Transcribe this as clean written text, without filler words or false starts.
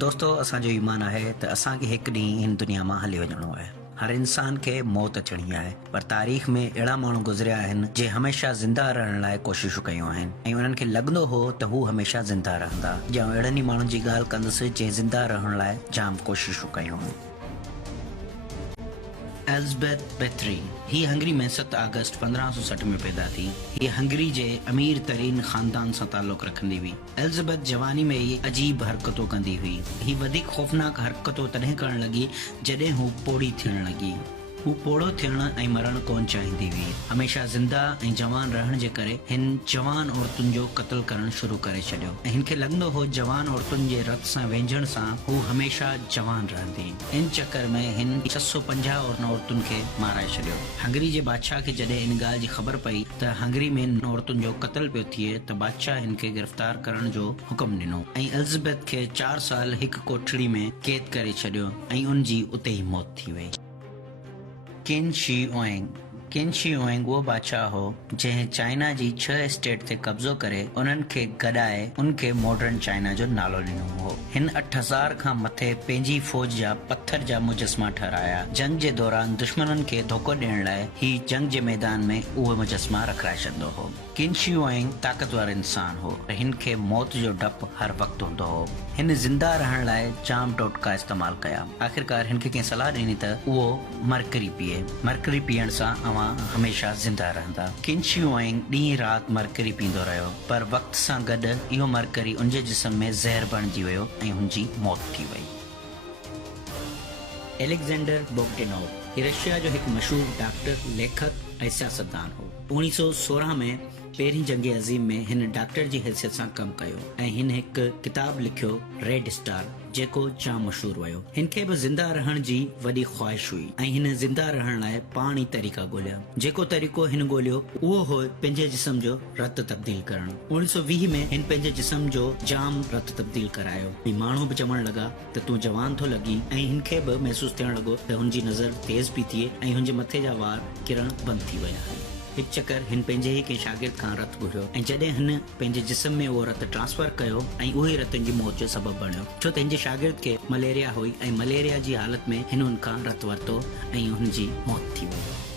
दोस्तों असांजो ईमान है त असांखे हिकु ॾींहुं हिन दुनिया में हली वञिणो आहे। हर इंसान के मौत अचणी आहे, पर तारीख़ में अहिड़ा माण्हू गुज़रिया आहिनि जे हमेशा ज़िंदा रहण लाइ कोशिशूं कयूं आहिनि ऐं उन्हनि खे लॻंदो हो त हू हमेशा ज़िंदा रहंदा। ॼण अहिड़नि ई माण्हुनि जी ॻाल्हि कंदुसि जंहिं ज़िंदा रहण लाइ जाम कोशिशूं कयूं। एलिज़ाबेथ बैथरी ही हंगरी में 7 अगस्त 1560 में पैदा थी। ये हंगरी जे अमीर तरीन खानदान से ताल्लुक़ रखंदी हुई। एलिज़ाबेथ जवानी में ही अजीब हरकतों कंदी हुई। ही वधिक खौफनाक हरकतों तॾहिं करण लगी जॾहिं हू पोड़ी थियण लगी। हू पोड़ो थियण ऐं मरण कोन चाहींदी हुई। हमेशा ज़िंदा ऐं जवान रहण जे करे हिन जवान औरतुनि जो क़त्ल करण शुरू करे छॾियो ऐं हिन खे लॻंदो हो जवान औरतुनि जे रत सां वेझण सां हू हमेशा जवान रहंदी। इन चक्कर में हिन 650 औरतुनि खे माराए छॾियो। हंगरी जे बादशाह खे जॾहिं इन ॻाल्हि जी ख़बर पई त हंगरी में औरतुनि जो क़त्ल पियो थिए त बादशाह हिन खे गिरफ़्तार करण जो हुकुम ॾिनो ऐं एलिज़ाबेथ खे 4 साल हिकु कोठड़ी में क़ैद करे छॾियो ऐं उन जी उते ई मौत थी वई। किन शी ओएंग वो बादशाह हो जंहिं चाइना जी 6 स्टेट ते कब्ज़ो करे उन्हनि खे गॾाए उनखे मॉडर्न चाइना जो नालो ॾिनो हो। हिन 8000 खां मथे पंहिंजी फौज जा पत्थर जा मुजस्मा ठहिराया। जंग जे दौरान दुश्मननि खे धोखो ॾियण लाइ ही जंग जे मैदान में उहे मुजस्मा रखाए छॾंदो हो। किन शी ओएंग ताक़तवर इंसान हो। हिन खे मौत जो डपु हर वक़्तु हूंदो हो। हिन ज़िंदा रहण लाइ जाम टोटका इस्तेमाल कया। आख़िरकार हिन खे कंहिं सलाह ॾिनी त उहो मरकरी पीए। मरकरी पीअण सां अवां हमेशा ज़िंदा रहंदा। किन शी ओएंग ॾींहुं राति मरकरी पींदो रहियो, पर वक़्त सां गॾु इहो मरकरी उनजे जिस्म में ज़हर बणिजी वियो ऐं हुनजी मौत थी वई। एलेक्जेंडर बोगडेनोव ही रशिया जो हिकु मशहूर डॉक्टर, लेखक ऐं सियासतदान हो। 1916 में पहिरीं जंग अज़ीम में हिन डॉक्टर जी हैसियत सां कमु कयो ऐं हिन हिकु किताब लिखियो रेड स्टार, जेको जाम मशहूर वियो। हिन खे बि ज़िंदा रहण जी वॾी ख़्वाहिश हुई ऐं हिन ज़िंदा रहण लाइ पाण ई तरीक़ा ॻोल्हिया। जेको तरीक़ो हिन ॻोल्हियो उहो हो पंहिंजे जिस्म जो रत तब्दील करणु। 1920 में हिन पंहिंजे जिस्म जो जाम रत तब्दील करायो। माण्हू बि चवण लॻा त तूं जवान थो लॻी ऐं हिन खे बि महसूस थियण लॻो त हुनजी नज़र तेज़ पई थिए ऐं हुनजे मथे जा वार किरण बंदि थी विया आहिनि। हिकु चकर हिन पंहिंजे ई कंहिं शागिर्द खां रत घुरियो ऐं जॾहिं हिन पंहिंजे जिस्म में उहो रत ट्रांसफर कयो ऐं उहे रत जी मौत जो सबबु बणियो, छो त हिन जे शागिर्द खे मलेरिया हुई ऐं मलेरिया जी हालत में हिन हुन खां रत वरितो ऐं हुनजी मौत थी वई।